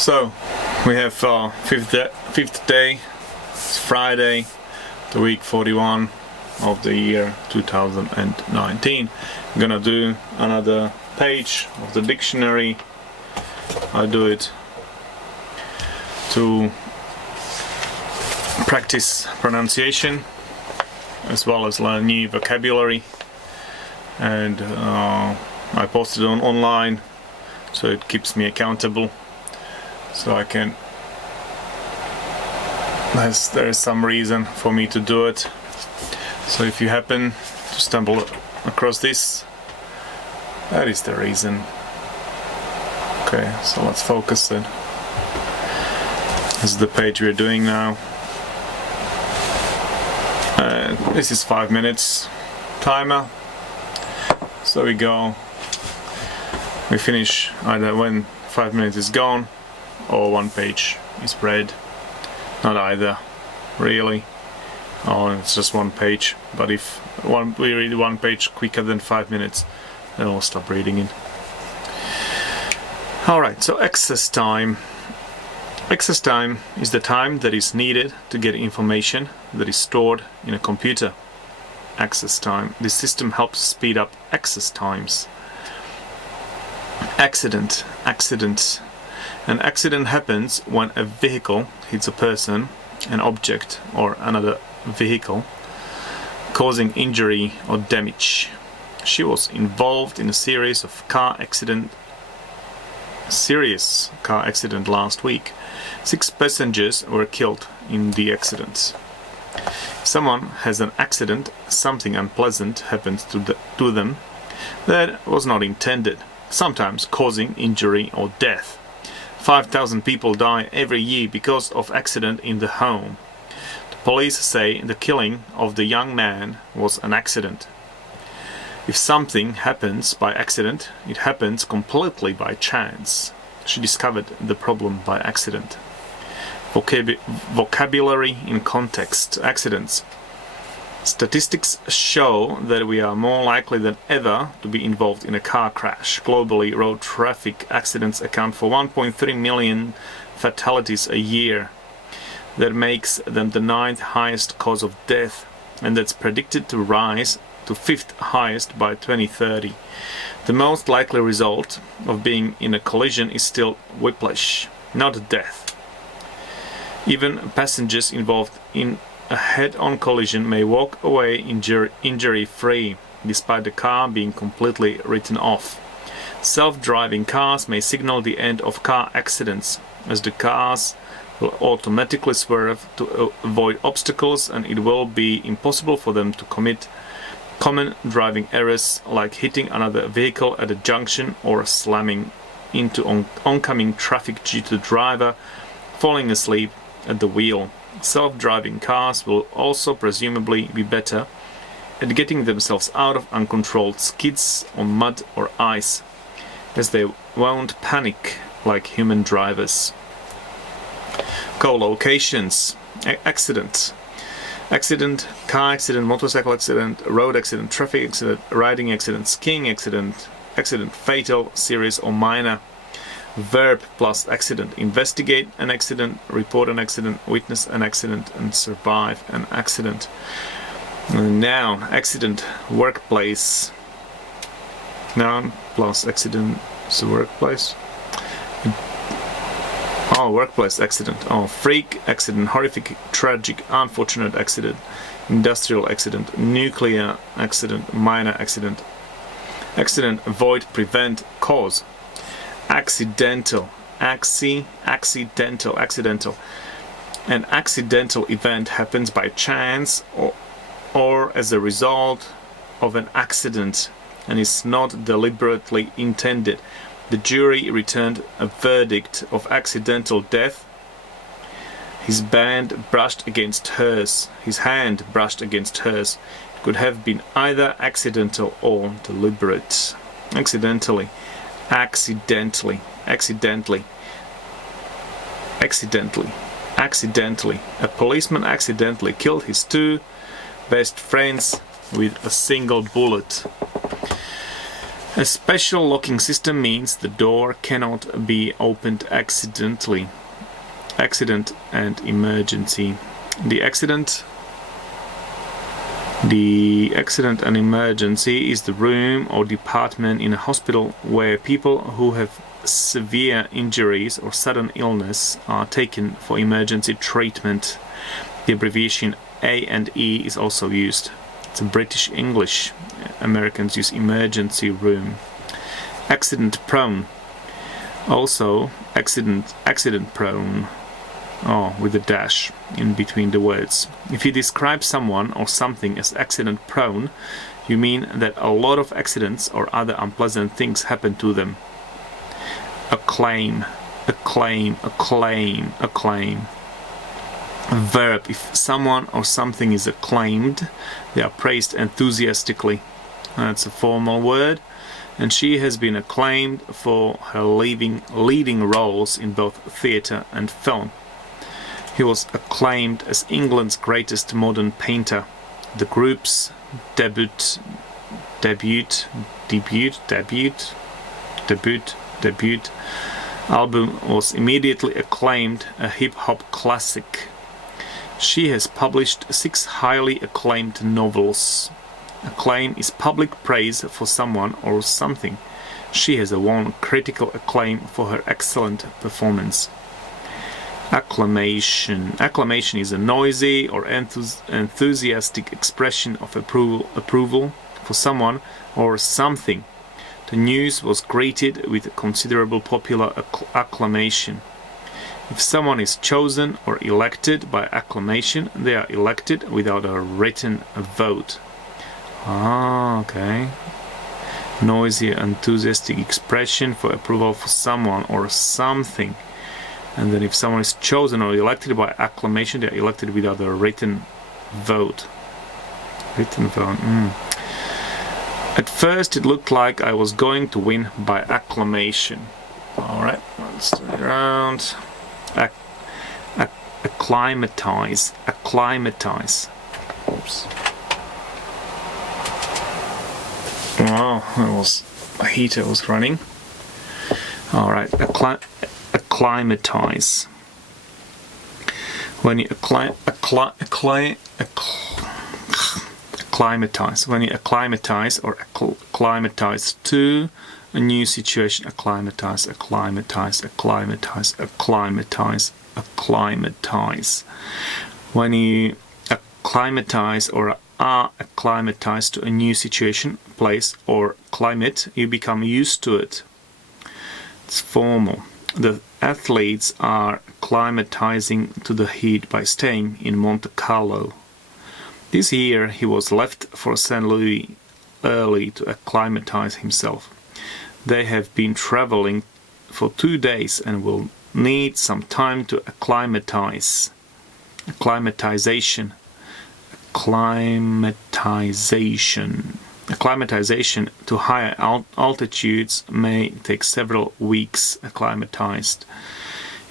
So we have fifth day, it's Friday, the week 41 of the year 2019. I'm gonna do another page of the dictionary. I do it to practice pronunciation as well as learn new vocabulary, and I post it online so it keeps me accountable, so I can, there is some reason for me to do it. So if you happen to stumble across this, that is the reason. Okay, so let's focus then. This is the page we're doing now. This is 5 minutes timer. So we go. We finish either when 5 minutes is gone or one page is read. Not either, really. Oh, it's just one page. But if we read one page quicker than 5 minutes, then we'll stop reading it. Alright, so access time. Access time is the time that is needed to get information that is stored in a computer. Access time. This system helps speed up access times. Accident. Accident. An accident happens when a vehicle hits a person, an object, or another vehicle, causing injury or damage. She was involved in a serious car accident last week. 6 passengers were killed in the accident. If someone has an accident, something unpleasant happens to them that was not intended, sometimes causing injury or death. 5,000 people die every year because of accident in the home. The police say the killing of the young man was an accident. If something happens by accident, it happens completely by chance. She discovered the problem by accident. Vocabulary in context. Accidents. Statistics show that we are more likely than ever to be involved in a car crash. Globally, road traffic accidents account for 1.3 million fatalities a year. That makes them the 9th highest cause of death, and that's predicted to rise to 5th highest by 2030. The most likely result of being in a collision is still whiplash, not death. Even passengers involved in a head-on collision may walk away injury-free, despite the car being completely written off. Self-driving cars may signal the end of car accidents, as the cars will automatically swerve to avoid obstacles, and it will be impossible for them to commit common driving errors like hitting another vehicle at a junction or slamming into oncoming traffic due to the driver falling asleep at the wheel. Self-driving cars will also presumably be better at getting themselves out of uncontrolled skids on mud or ice, as they won't panic like human drivers. Co-locations. Accident. Accident, car accident, motorcycle accident, road accident, traffic accident, riding accident, skiing accident, accident fatal, serious or minor. Verb plus accident. Investigate an accident, report an accident, witness an accident, and survive an accident. Noun. Accident. Workplace. Noun plus accident is workplace. Oh, workplace accident. Oh, freak accident, horrific, tragic, unfortunate accident, industrial accident, nuclear accident, minor accident. Accident. Avoid, prevent, cause. Accidental. Accidental. An accidental event happens by chance or as a result of an accident and is not deliberately intended. The jury returned a verdict of accidental death. His hand brushed against hers. It could have been either accidental or deliberate. Accidentally. Accidentally. A policeman accidentally killed his 2 best friends with a single bullet. A special locking system means the door cannot be opened accidentally. Accident and emergency. The accident and emergency is the room or department in a hospital where people who have severe injuries or sudden illness are taken for emergency treatment. The abbreviation A&E is also used. It's a British English. Americans use emergency room. Accident prone. Also accident prone. Oh, with a dash in between the words. If you describe someone or something as accident prone, you mean that a lot of accidents or other unpleasant things happen to them. Acclaim. A verb. If someone or something is acclaimed, they are praised enthusiastically. That's a formal word. And she has been acclaimed for her leading roles in both theatre and film. He was acclaimed as England's greatest modern painter. The group's debut album was immediately acclaimed a hip-hop classic. She has published 6 highly acclaimed novels. Acclaim is public praise for someone or something. She has won critical acclaim for her excellent performance. Acclamation. Acclamation is a noisy or enthusiastic expression of approval for someone or something. The news was greeted with considerable popular acclamation. If someone is chosen or elected by acclamation, they are elected without a written vote. Okay. Noisy, enthusiastic expression for approval for someone or something. And then if someone is chosen or elected by acclamation, they are elected without a written vote. Written vote. At first it looked like I was going to win by acclamation. Alright, let's turn it around. Acclimatize. Acclimatize. Oops. Wow, a heater was running. Alright, acclimatize. When you acclimatize. When you acclimatize or acclimatize to a new situation, acclimatize. When you acclimatize or are acclimatized to a new situation, place, or climate, you become used to it. It's formal. The athletes are acclimatizing to the heat by staying in Monte Carlo. This year he was left for St. Louis early to acclimatize himself. They have been traveling for 2 days and will need some time to acclimatize. Acclimatization. Acclimatization to higher altitudes may take several weeks acclimatized.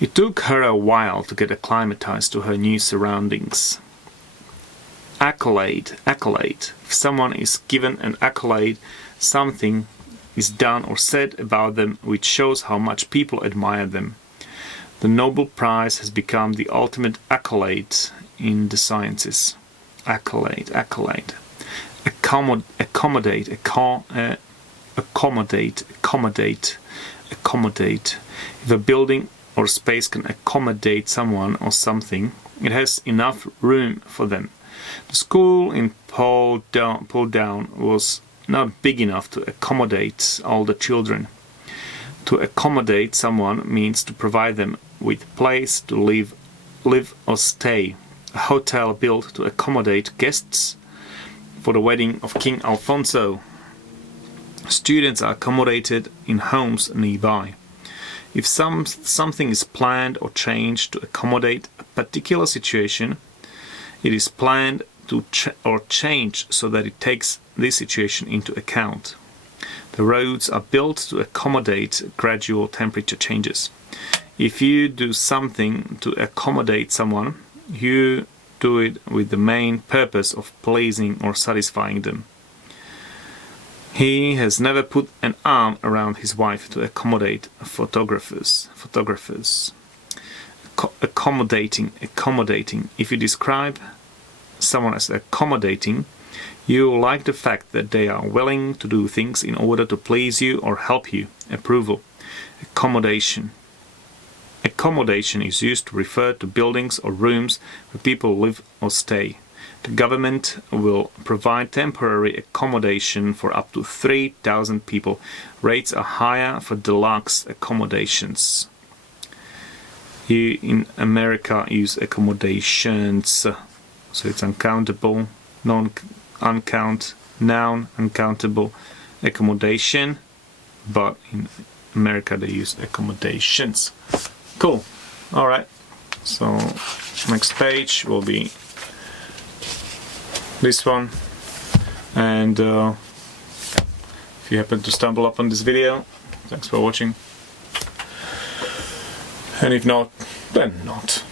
It took her a while to get acclimatized to her new surroundings. Accolade. If someone is given an accolade, something is done or said about them which shows how much people admire them. The Nobel Prize has become the ultimate accolade in the sciences. Accommodate. If a building or space can accommodate someone or something, it has enough room for them. The school in Pull Down was not big enough to accommodate all the children. To accommodate someone means to provide them with a place to live or stay. A hotel built to accommodate guests for the wedding of King Alfonso. Students are accommodated in homes nearby. If something is planned or changed to accommodate a particular situation, it is planned or changed so that it takes this situation into account. The roads are built to accommodate gradual temperature changes. If you do something to accommodate someone, you do it with the main purpose of pleasing or satisfying them. He has never put an arm around his wife to accommodate photographers. Accommodating. If you describe someone as accommodating, you like the fact that they are willing to do things in order to please you or help you. Approval. Accommodation. Accommodation is used to refer to buildings or rooms where people live or stay. The government will provide temporary accommodation for up to 3,000 people. Rates are higher for deluxe accommodations. You in America use accommodations, so it's uncountable, uncount, noun, uncountable, accommodation, but in America they use accommodations. Cool. Alright, so next page will be this one, and if you happen to stumble upon this video, thanks for watching, and if not, then not.